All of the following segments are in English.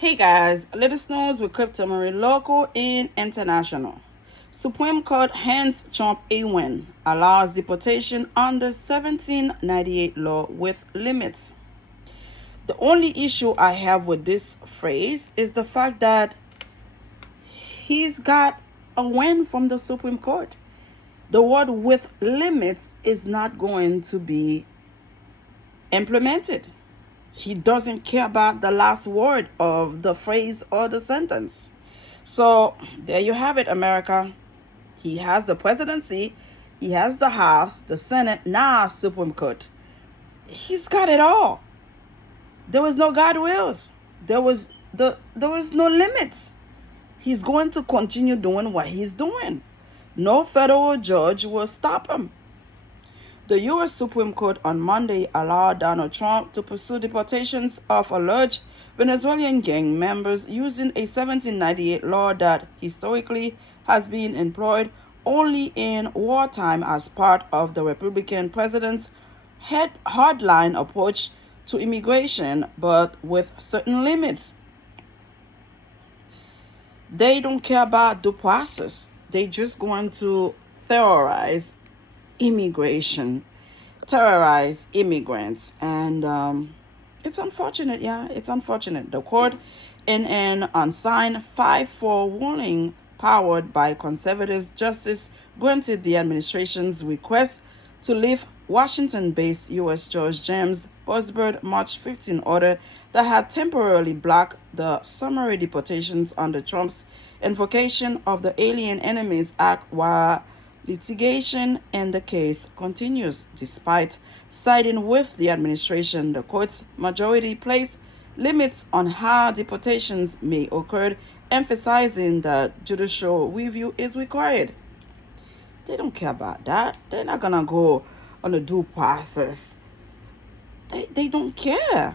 Hey guys, latest news with crypto Marie local and international. Supreme Court hands Trump a win, allows deportation under 1798 law with limits. The only issue I have with this phrase is the fact that he's got a win from the Supreme Court. The word with limits is not going to be implemented. He doesn't care about the last word of the phrase or the sentence. So there you have it, America. He has the presidency, he has the House, the Senate, now Supreme Court. He's got it all. There was no guardrails. There was no limits. He's going to continue doing what he's doing. No federal judge will stop him. The U.S. Supreme Court on Monday allowed Donald Trump to pursue deportations of alleged Venezuelan gang members using a 1798 law that historically has been employed only in wartime as part of the Republican president's hardline approach to immigration, but with certain limits. They don't care about due process. They just going to terrorize immigration, terrorize immigrants, and it's unfortunate. Yeah, it's unfortunate. The court, in an unsigned 5-4 ruling powered by conservative justice, granted the administration's request to lift Washington-based U.S. Judge James Bosberg's March 15 order that had temporarily blocked the summary deportations under Trump's invocation of the Alien Enemies Act while litigation in the case continues. Despite siding with the administration, the court's majority placed limits on how deportations may occur, emphasizing that judicial review is required. They don't care about that. They're not going to go on a due process. They don't care.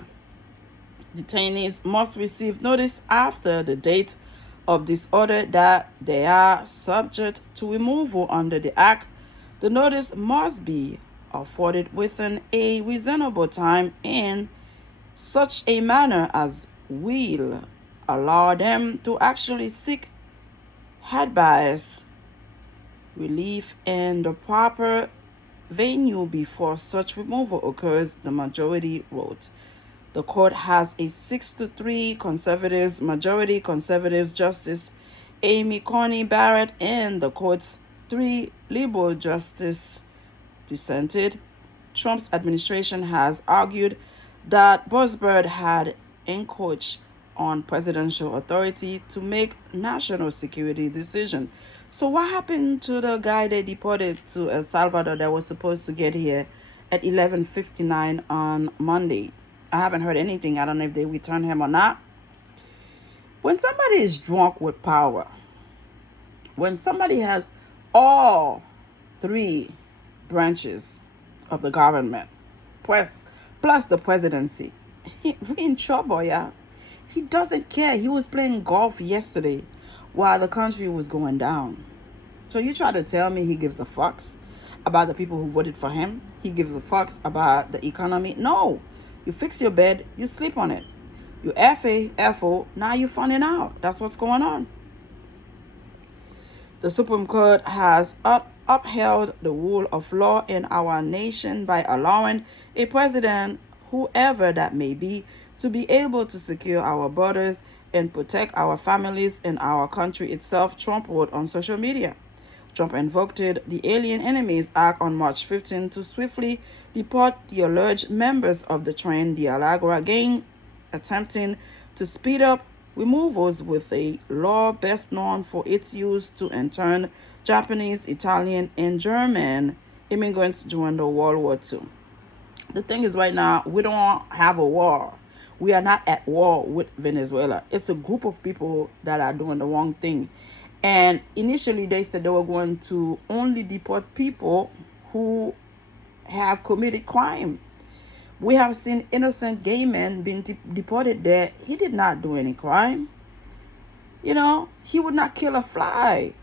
Detainees must receive notice after the date of this order that they are subject to removal under the Act. The notice must be afforded within a reasonable time in such a manner as will allow them to actually seek habeas relief in the proper venue before such removal occurs, the majority wrote. The court has a 6-3 conservatives majority. Conservatives Justice Amy Coney Barrett and the court's 3 liberal justices dissented. Trump's administration has argued that Bosberg had encroached on presidential authority to make national security decisions. So what happened to the guy they deported to El Salvador that was supposed to get here at 11:59 on Monday? I haven't heard anything. I don't know if they return him or not. When somebody is drunk with power, when somebody has all 3 branches of the government, plus the presidency, we're in trouble, yeah. He doesn't care. He was playing golf yesterday while the country was going down. So you try to tell me he gives a fucks about the people who voted for him? He gives a fucks about the economy? No. You fix your bed, you sleep on it. You FO, now you're finding out. That's what's going on. The Supreme Court has upheld the rule of law in our nation by allowing a president, whoever that may be able to secure our borders and protect our families and our country itself, Trump wrote on social media. Trump invoked the Alien Enemies Act on March 15 to swiftly deport the alleged members of the Tren de Allegra gang, attempting to speed up removals with a law best known for its use to intern Japanese, Italian, and German immigrants during the World War II. The thing is, right now, we don't have a war. We are not at war with Venezuela. It's a group of people that are doing the wrong thing. And initially, they said they were going to only deport people who have committed crime. We have seen innocent gay men being deported there. He did not do any crime. He would not kill a fly.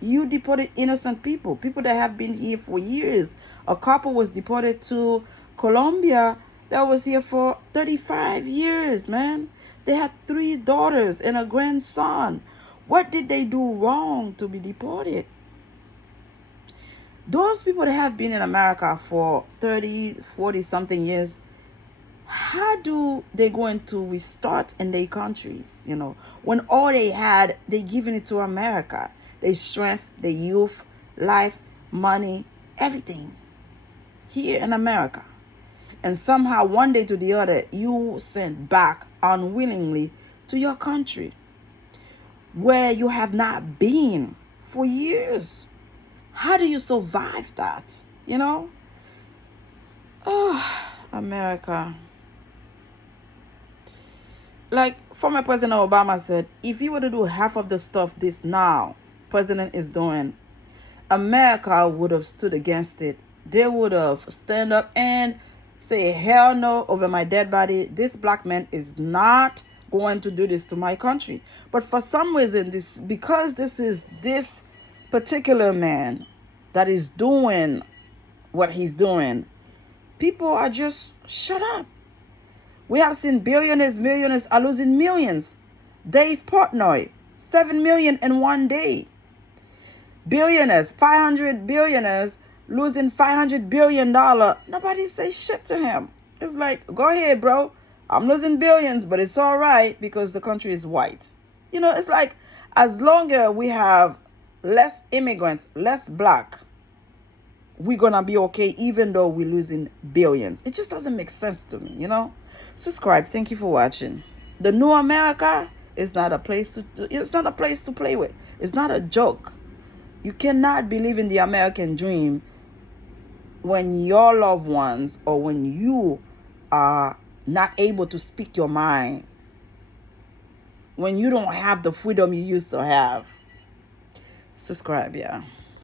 You deported innocent people that have been here for years. A couple was deported to Colombia that was here for 35 years, man. They had 3 daughters and a grandson. What did they do wrong to be deported? Those people that have been in America for 30, 40 something years, how do they going to restart in their countries? When all they had, they giving it to America. Their strength, their youth, life, money, everything here in America. And somehow one day to the other, you sent back unwillingly to your country where you have not been for years. How do you survive that? Oh, America. Like former President Obama said, if he were to do half of the stuff this now president is doing, America would have stood against it. They would have stand up and say, hell no, over my dead body. This black man is not going to do this to my country. But for some reason, because this is this particular man that is doing what he's doing, people are just shut up. We have seen billionaires, millionaires are losing millions. Dave Portnoy, 7 million in one day. Billionaires, 500 billionaires losing $500 billion. Nobody say shit to him. It's like, go ahead, bro. I'm losing billions, but it's all right because the country is white. It's like, as long as we have less immigrants, less black, we're going to be okay, even though we're losing billions. It just doesn't make sense to me, Subscribe. Thank you for watching. The new America is not a place to play with. It's not a joke. You cannot believe in the American dream when your loved ones or when you are not able to speak your mind, when you don't have the freedom you used to have. Subscribe, yeah.